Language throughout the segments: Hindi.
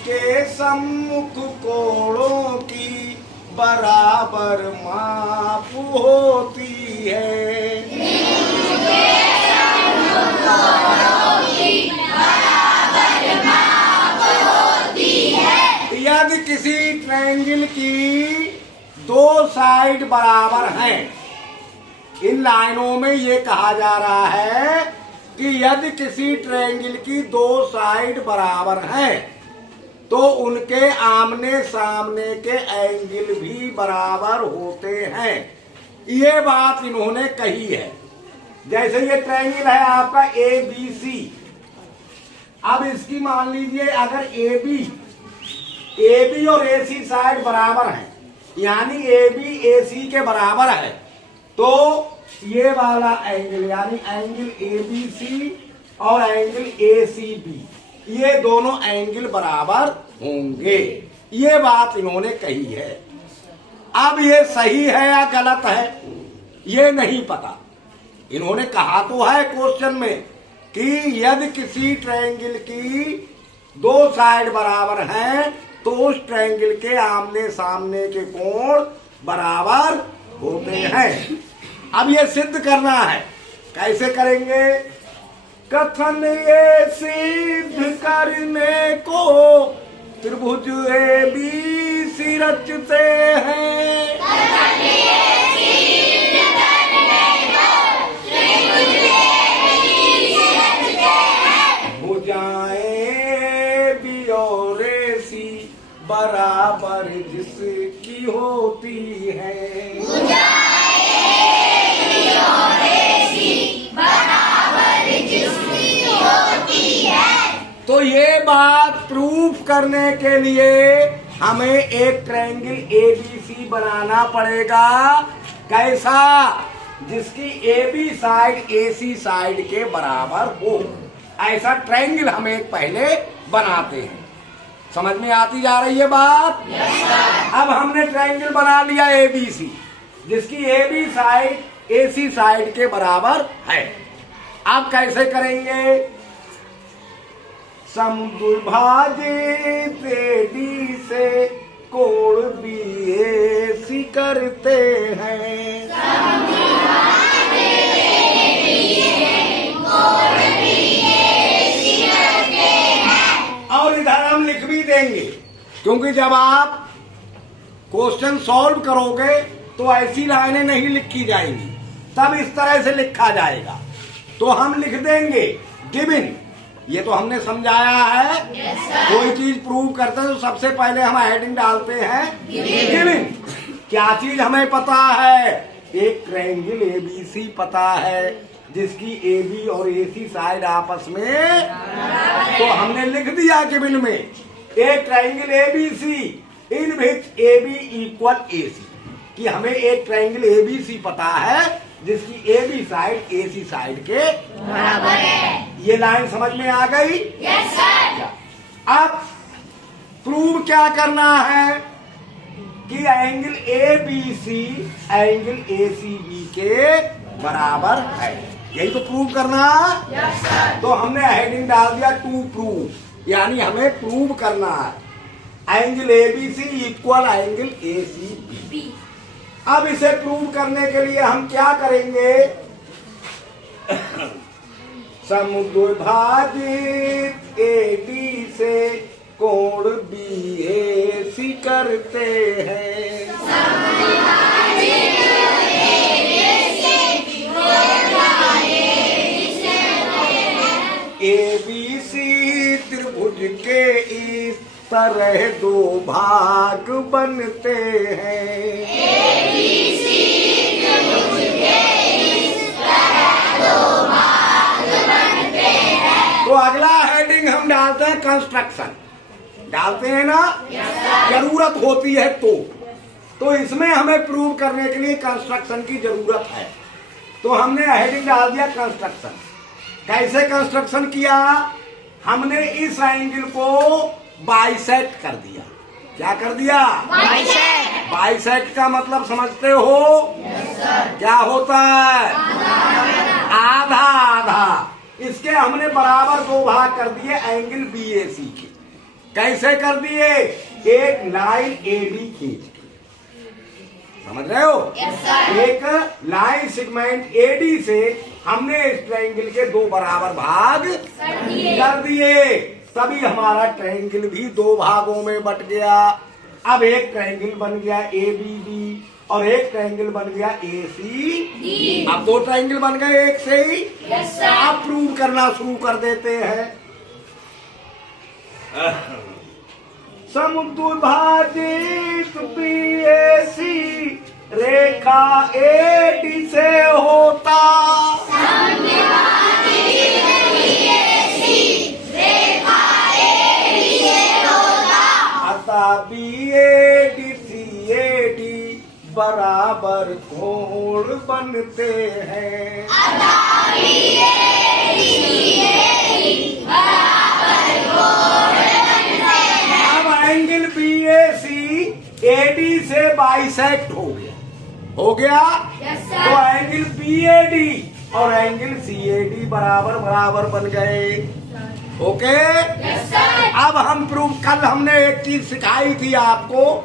के सम्मुख कोणों की बराबर माप होती है। यदि किसी ट्रायंगल की दो साइड बराबर हैं, इन लाइनों में ये कहा जा रहा है कि यदि किसी ट्रायंगल की दो साइड बराबर हैं तो उनके आमने सामने के एंगल भी बराबर होते हैं। ये बात इन्होंने कही है। जैसे ये ट्रायंगल है आपका ABC, अब इसकी मान लीजिए अगर AB और AC साइड बराबर हैं, यानी AB AC के बराबर है, तो ये वाला एंगल यानी एंगल ABC और एंगल ACB, ये दोनों एंगल बराबर होंगे। ये बात इन्होंने कही है। अब ये सही है या गलत है ये नहीं पता। इन्होंने कहा तो है क्वेश्चन में कि यदि किसी ट्रायंगल की दो साइड बराबर हैं तो उस ट्रायंगल के आमने सामने के कोण बराबर होते हैं। अब ये सिद्ध करना है। कैसे करेंगे? कथन ये सिद्ध करने को त्रिभुज ABC रचते हैं। भुजाएं B और AC बराबर जिसकी होती है। तो ये बात प्रूफ करने के लिए हमें एक ट्रायंगल ABC बनाना पड़ेगा। कैसा? जिसकी AB साइड AC साइड के बराबर हो। ऐसा ट्रायंगल हम एक पहले बनाते हैं। समझ में आती जा रही है बात? अब हमने ट्रायंगल बना लिया ABC, जिसकी AB साइड AC साइड के बराबर है। अब कैसे करेंगे? समद्विभाजित AD से कोण BAC करते हैं। और इधर हम लिख भी देंगे, क्योंकि जब आप क्वेश्चन सॉल्व करोगे तो ऐसी लाइनें नहीं लिखी जाएंगी, तब इस तरह से लिखा जाएगा। तो हम लिख देंगे गिवन। ये तो हमने समझाया है। कोई चीज प्रूव करते हैं तो सबसे पहले हम हेडिंग डालते हैं गिवन। क्या चीज हमें पता है? एक ट्रायंगल ABC पता है जिसकी AB और AC साइड आपस में, तो हमने लिख दिया गिवन में एक ट्रायंगल ABC इन विच AB इक्वल AC, कि हमें एक ट्रायंगल ABC पता है जिसकी AB साइड AC साइड के बराबर है। ये लाइन समझ में आ गई? Yes sir. अब प्रूव क्या करना है कि एंगल ABC एंगल ACB के बराबर है। यही तो प्रूव करना। Yes sir. तो हमने हेडिंग डाल दिया टू प्रूव, यानी हमें प्रूव करना है angle ABC equal angle ACB। अब इसे प्रूव करने के लिए हम क्या करेंगे? समद्विभाजित AD से कोण BAC करते हैं। ABC त्रिभुज के इस तरह दो भाग बनते हैं। तो अगला हेडिंग हम डालते हैं कंस्ट्रक्शन। डालते हैं ना? जरूरत होती है तो इसमें हमें प्रूव करने के लिए कंस्ट्रक्शन की जरूरत है। तो हमने हेडिंग डाल दिया कंस्ट्रक्शन। कैसे कंस्ट्रक्शन किया? हमने इस एंगल को बाइसेक्ट कर दिया। क्या कर दिया? बाइसेक्ट। बाइसेक्ट का मतलब समझते हो? क्या होता है? आधा आधा। इसके हमने बराबर दो भाग कर दिए एंगल BAC के। कैसे कर दिए? एक लाइन एडी खींच के, समझ रहे हो? एक लाइन सेगमेंट एडी से हमने इस ट्रायंगल के दो बराबर भाग कर दिए, तभी हमारा ट्रायंगल भी दो भागों में बट गया। अब एक ट्रायंगल बन गया एबीडी और एक ट्रायंगल बन गया एसीडी। अब दो ट्रायंगल बन गए एक से ही। अब प्रूव करना शुरू कर देते हैं। समुद्रभाजित बीएसी रेखा एडी से होता, अतः बीएडी सीएडी बराबर कोण बनते हैं। अब एंगल बीएसी एडी से बाइसेक्ट हो गया, हो गया। तो एंगल बीएडी और एंगल सीएडी बराबर बराबर बन गए। ओके। अब हम प्रूव, कल हमने एक चीज सिखाई थी आपको,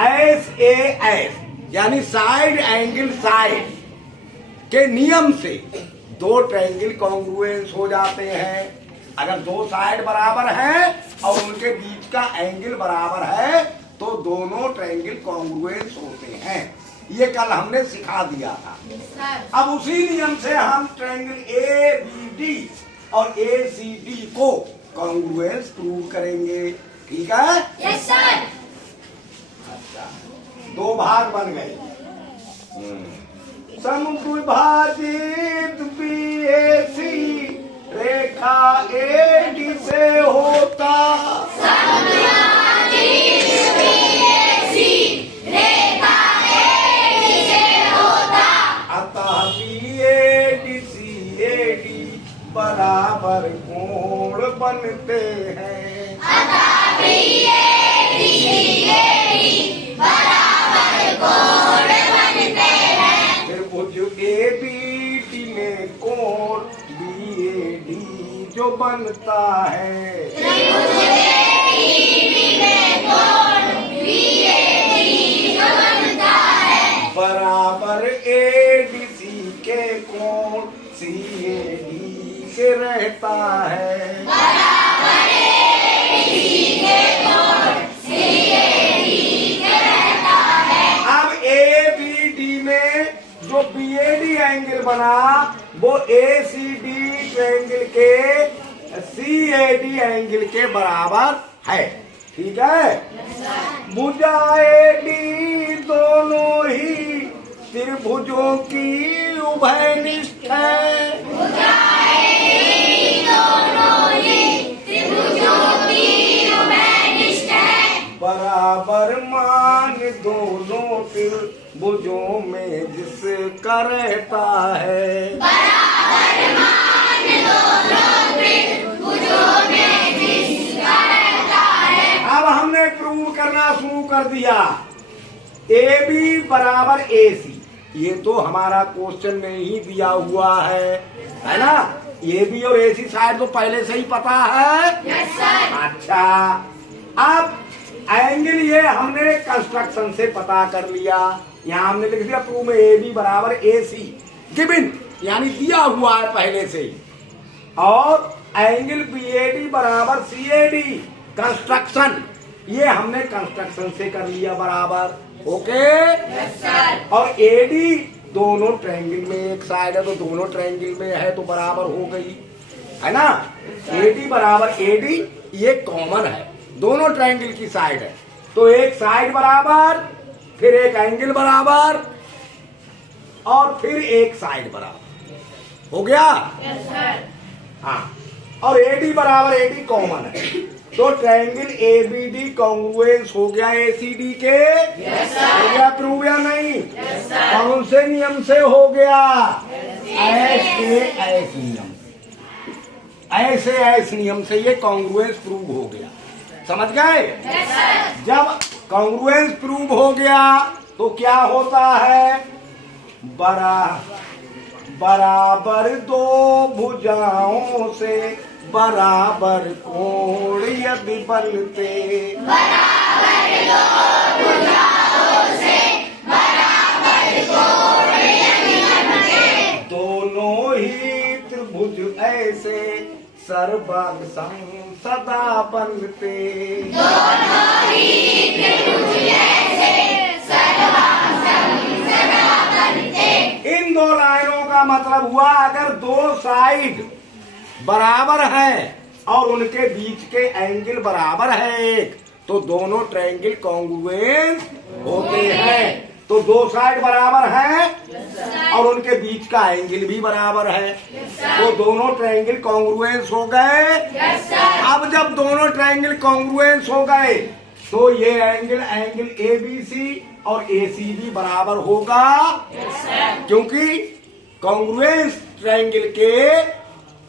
SAS यानी साइड एंगल साइड के नियम से दो ट्रायंगल कॉन्ग्रुएंस हो जाते हैं। अगर दो साइड बराबर है और उनके बीच का एंगल बराबर है तो दोनों ट्रायंगल कॉन्ग्रुएंस होते हैं। ये कल हमने सिखा दिया था। अब उसी नियम से हम ट्रायंगल ABD और ACD को कॉन्ग्रुएंस प्रूव करेंगे। ठीक है? Yes sir. अच्छा, दो भाग बन गए। समद्विभाजित BAC रेखा AD से होता, अतः BAD CAD बराबर कोण बनते हैं। फिर भुज ABD में कोण BAD जो बनता है, बराबर ADC के कोण CAD के रहता है। अब ABD में जो BAD एंगल बना वो ACD ट्रायंगल के CAD एंगल के बराबर है। ठीक है? भुजा AD दोनों ही त्रिभुजों की उभयनिष्ठ है, बराबर मान दोनों त्रिभुजों में जिसका रहता है। अब हमने प्रूव करना शुरू कर दिया। AB बराबर AC, ये तो हमारा क्वेश्चन में ही दिया हुआ है ना? AB और AC साइड तो पहले से ही पता है। Yes sir. अच्छा, अब एंगल ये हमने कंस्ट्रक्शन से पता कर लिया। यहाँ हमने लिख दिया प्रूव में AB बराबर AC गिवन, यानी दिया हुआ है पहले से ही, और एंगल BAD बराबर CAD कंस्ट्रक्शन, ये हमने कंस्ट्रक्शन से कर लिया बराबर। ओके। Yes sir. और AD दोनों ट्रायंगल में एक साइड है तो दोनों ट्रायंगल में है तो बराबर हो गई, है ना? AD बराबर AD ये कॉमन है, दोनों ट्रायंगल की साइड है तो एक साइड बराबर, फिर एक एंगल बराबर और फिर एक साइड बराबर। हो गया? Yes sir. हाँ, और AD बराबर AD कॉमन है तो ट्रायंगल ABD कॉन्ग्रुएंस हो गया ACD के। Yes sir. हो गया प्रूव या नहीं? Yes sir. कौन से नियम से हो गया? ऐसे नियम, ऐसे नियम से ये कॉन्ग्रुएंस प्रूव हो गया। समझ गए? Yes sir. जब कॉन्ग्रुएंस प्रूव हो गया तो क्या होता है? बराबर दो भुजाओं से बराबर कोण यदि बनते, दोनों ही त्रिभुज ऐसे सर्वांग सम सदा बनते। इन दो लाइनों का मतलब हुआ अगर दो साइड बराबर हैं और उनके बीच के एंगल बराबर है एक, तो दोनों ट्रायंगल कॉन्ग्रुएंस होते हैं। तो दो साइड बराबर हैं और उनके बीच का एंगल भी बराबर है, तो दोनों ट्रायंगल कॉन्ग्रुएंस हो गए। अब जब दोनों ट्रायंगल कॉन्ग्रुएंस हो गए तो ये एंगल ए बी सी और ए सी भी बराबर होगा, क्योंकि कॉन्ग्रुएंस ट्रायंगल के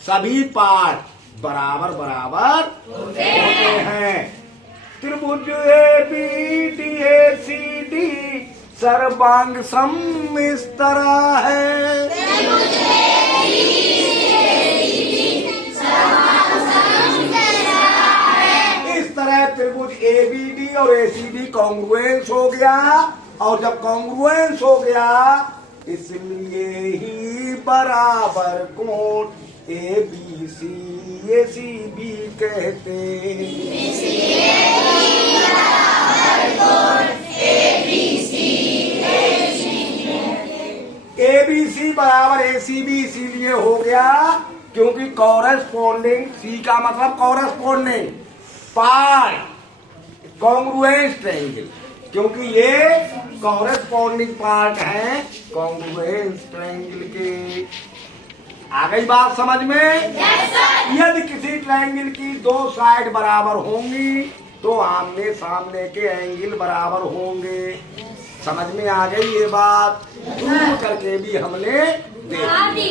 सभी पार्ट बराबर बराबर होते हैं। त्रिभुज A B D A C D सर्वांग सम इस तरह है। इस तरह त्रिभुज ए बी डी और ए सी डी कॉन्ग्रुएंस हो गया, और जब कॉन्ग्रुएंस हो गया इसलिए ही बराबर कोण A B C A C B कहते। ए बी सी बराबर ए सी बी इसीलिए हो गया क्योंकि कॉरेस्पॉन्डिंग, सी का मतलब कॉरेस्पॉन्डिंग पार्ट कॉन्ग्रुएंस ट्रायंगल, क्योंकि ये कॉरेस्पॉन्डिंग पार्ट है कॉन्ग्रुएंस ट्रायंगल के। आ गई बात समझ में? यदि किसी ट्रायंगल की दो साइड बराबर होंगी तो आमने सामने के एंगल बराबर होंगे। समझ में आ गई ये बात? दूर करके भी हमने देखी।